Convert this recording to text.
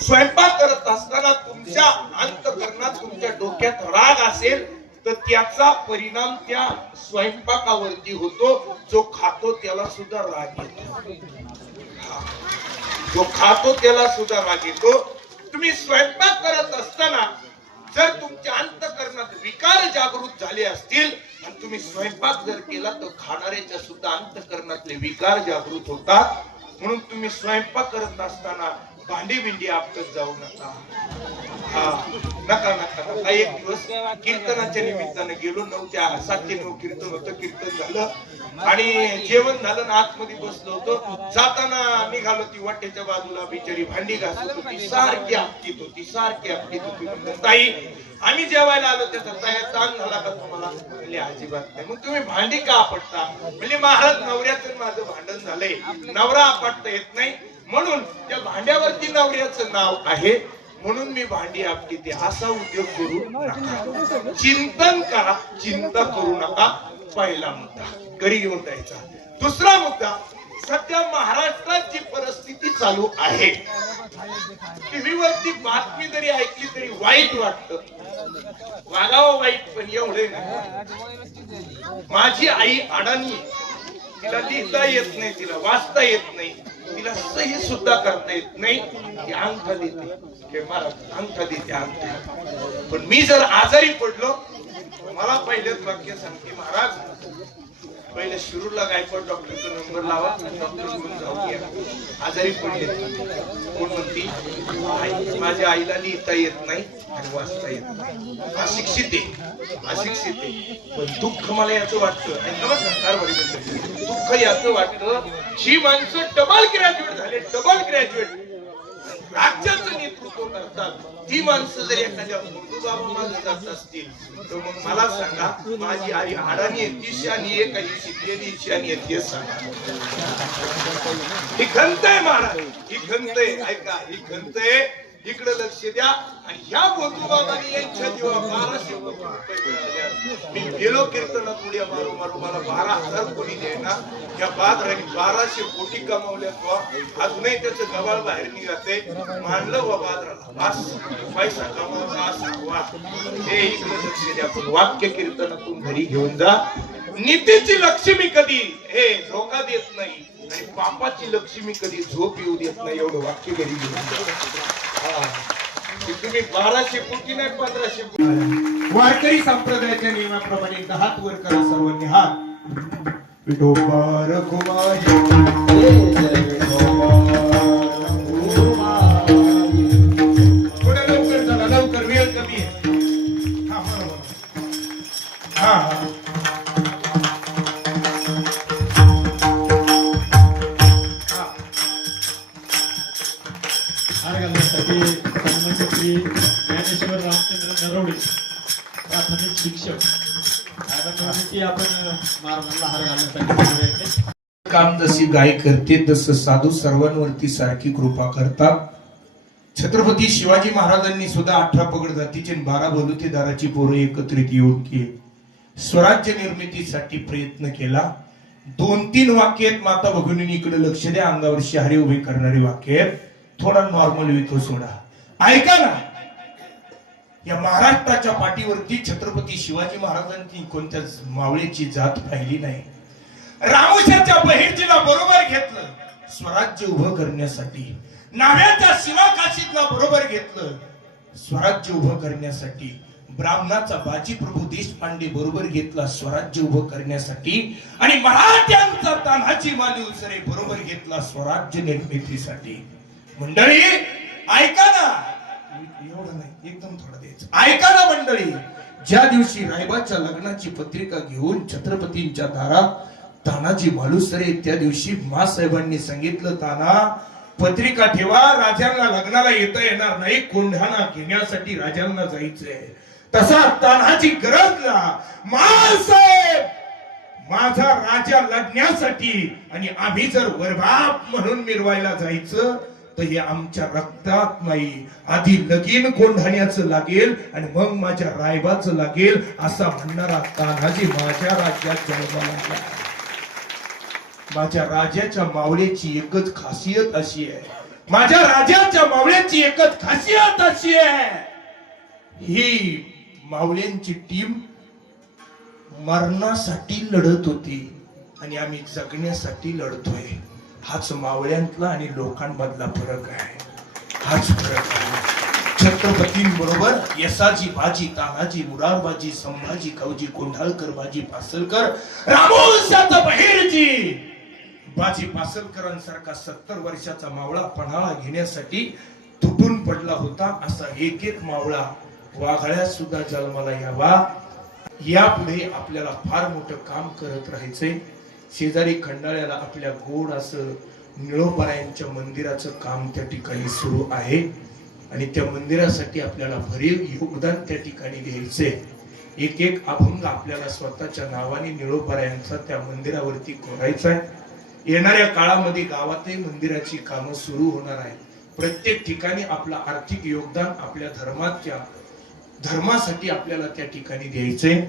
स्वयंपाक करत असताना तुमच्या अंतःकरणात तुमच्या डोक्यात राग असेल तर त्याचा परिणाम त्या स्वयंपाकावरती होतो. जो खातो त्याला सुद्धा राग येतो. जो खातो त्याला सुद्धा राग येतो. तुम्ही स्वयंपाक करत असताना जर तुमच्या अंतःकरणात विकार जागृत झाले असतील आणि तुम्ही स्वयंपाक जर केला तर खाणाऱ्याच्या सुद्धा अंतःकरणातले विकार जागृत होतात. म्हणून तुम्ही स्वयंपाक करत असताना भांडी बिंडी आपटत जाऊ नका. नका नका नका. एक दिवस कीर्तनाच्या निमित्ताने गेलो. 9 ते 7 ते 9 कीर्तन होतं. कीर्तन झालं आणि जेवण झालं ना आतमध्ये बसलो होतो. जाताना निघालो ती वाटेच्या बाजूला बिचारी भांडी घासत होती. सारखी आपटीत होती. सारखी आपटीत होती. म्हणलं ताई आम्ही जेवायला आलो त्याचा ताण झाला का तुम्हाला? म्हणले अजिबात नाही. मग तुम्ही भांडी का आपटता? म्हणजे महाराज नवऱ्याचं माझं भांडण झालंय. नवरा आपटता येत नाही म्हणून त्या भांड्यावरती नवऱ्याचं नाव आहे म्हणून मी भांडी आपटीते. असा उद्योग करू नका. चिंतन करा. चिंता करू नका. पहिला मुद्दा घरी घेऊन जायचा. दुसरा मुद्दा सध्या महाराष्ट्रात जी परिस्थिती चालू आहे टीव्ही वरती बातमी जरी ऐकली तरी वाईट वाटतं. वागावं वाईट पण एवढे नाही. माझी आई अडाणी. तिला लिहिता येत नाही. तिला वाचता येत नाही. तिला सही सुद्धा करता येत नाही. ती अंगठा देते. अंगठा देते अंगठा. पण मी जर आजारी पडलो मला पहिलेच वाक्य सांगते महाराज पहिले शिरूरला गायकवाड डॉक्टरचा नंबर लावा. डॉक्टर घेऊन जाऊ या. आजारी पडले कोण म्हणती माझ्या आईला लिहिता येत नाही आणि वाचता येत नाही. अशिक्षित आहे. अशिक्षित आहे. पण दुःख मला याचं वाटतं. दुःख याचं वाटतं जी माणसं डबल ग्रॅज्युएट झाले. डबल ग्रॅज्युएट राज्याचं नेतृत्व करतात ती माणसं जर एखाद्या बाबा जात असतील तर मग मला सांगा माझी आई अडाणी आहे. ती शानी आहे का ही शिकलेली शानी आहे ते सांगा. ही खंत आहे महाराज. ही खंत आहे. ऐका ही खंत आहे. इकडे लक्ष द्या. आणि ह्या बोधूबाबांनी यांच्या जीवा 1200 रुपये मिळाले. मी गेलो कीर्तनात उड्या मारू मारू मला 12,000 कोणी द्यायना. या बादराने 1200 कोटी कमावल्यात. अजूनही त्याचं गबाळ बाहेर निघते. मानलं व बादराला बस पैसा कमावला असा. हे इकडे लक्ष द्या. पण वाक्य कीर्तनातून घरी घेऊन जा. नीतीची लक्ष्मी कधी हे धोका देत नाही आणि पापाची लक्ष्मी कधी झोप येऊ देत नाही. एवढं वाक्य घरी घेऊन जा. तुम्ही 1200 कोटी नाही 1500 कोटी. वारकरी संप्रदायाच्या नियमाप्रमाणे हात वर करा सर्वांनी. हात विठोबा रखुमाई थोडं लवकर चला. लवकर वेळ कमी आहे. हा बरोबर. हा हा सन्माननीय ज्ञानेश्वर रामचंद्र नरवडे प्राथमिक शिक्षक आपण महाराजांना हार घालण्यासाठी काम जशी गाय करते तसं साधू सर्वांवरती सारखी कृपा करतात. छत्रपती शिवाजी महाराजांनी सुद्धा 18 पगड जातीचे 12 बलुतेदाराची पोरं एकत्रित येऊन की स्वराज्य निर्मितीसाठी प्रयत्न केला. 2-3 वाक्य आहेत. माता भगिनींनी इकडे लक्ष द्या. अंगावर शहारे उभे करणारे वाक्य आहेत. थोडा नॉर्मल विको सोडा. ऐका ना. या महाराष्ट्राच्या पाठीवरती छत्रपती शिवाजी महाराजांनी कोणत्या मावळ्याची जात पाहिली नाही. रामोशाच्या बहिर्जीला बरोबर घेतलं स्वराज्य उभं करण्यासाठी. नाव्याच्या शिवाकाशीला बरोबर घेतलं स्वराज्य उभं करण्यासाठी. ब्राह्मणाचा बाजी प्रभू देशपांडे बरोबर घेतला स्वराज्य उभं करण्यासाठी. आणि मराठ्यांचा तान्हाजी माली उसरे बरोबर घेतला स्वराज्य निर्मितीसाठी. मंडळी ऐका ना. एवढं नाही एकदम थोडं द्यायचं. ऐका ना मंडळी. ज्या दिवशी रायबाच्या लग्नाची पत्रिका घेऊन छत्रपतींच्या दारात तानाजी मालुसरे त्या दिवशी मासाहेबांनी सांगितलं ताना पत्रिका ठेवा. राजांना लग्नाला येता येणार नाही. कोंढाणा घेण्यासाठी राजांना जायचंय. तसा तानाजी गरजला मासाहेब माझा राजा लढण्यासाठी आणि आम्ही जर वरबाप म्हणून मिरवायला जायचं तर हे आमच्या रक्तात नाही. आधी लगीन कोंढाण्याचं लागेल आणि मग माझ्या रायबाचं लागेल असा म्हणणारा तान्हाजी माझ्या राज्यात जन्माला आला. माझ्या राजाच्या मावळ्याची एकच खासियत अशी आहे माझ्या राजाच्या मावळ्याची एकच खासियत अशी आहे, ही मावळ्यांची टीम मरणासाठी लढत होती आणि आम्ही जगण्यासाठी लढतोय. हाच मावळ्यांतला आणि लोकांमधला फरक आहे. हाच फरक आहे. छत्रपतींबरोबर यसाजी, बाजी, तानाजी, मुरारबाजी, संभाजी, कवजी, कोंढाळकर, बाजी पासलकर, रामोशाचा बहिरजी बाजी पासलकरांसारखा 70 वर्षाचा मावळा पन्हाळा घेण्यासाठी तुटून पडला होता. असा एक एक मावळा वाघाळ्यात सुद्धा जन्माला यावा. यापुढे आपल्याला फार मोठं काम करत राहायचंय. शेजारी खंडाळ्याला आपल्या गोड असं निळोबारायांच्या मंदिराचं काम त्या ठिकाणी सुरू आहे आणि त्या मंदिरासाठी आपल्याला भरीव योगदान त्या ठिकाणी द्यायचंय. एक एक अभंग आपल्याला स्वतःच्या नावाने निळोबारायांचा त्या मंदिरावरती कोरायचा आहे. येणाऱ्या काळामध्ये गावातही मंदिराची कामं सुरू होणार आहेत. प्रत्येक ठिकाणी आपलं आर्थिक योगदान आपल्या धर्मासाठी आपल्याला त्या ठिकाणी द्यायचंय.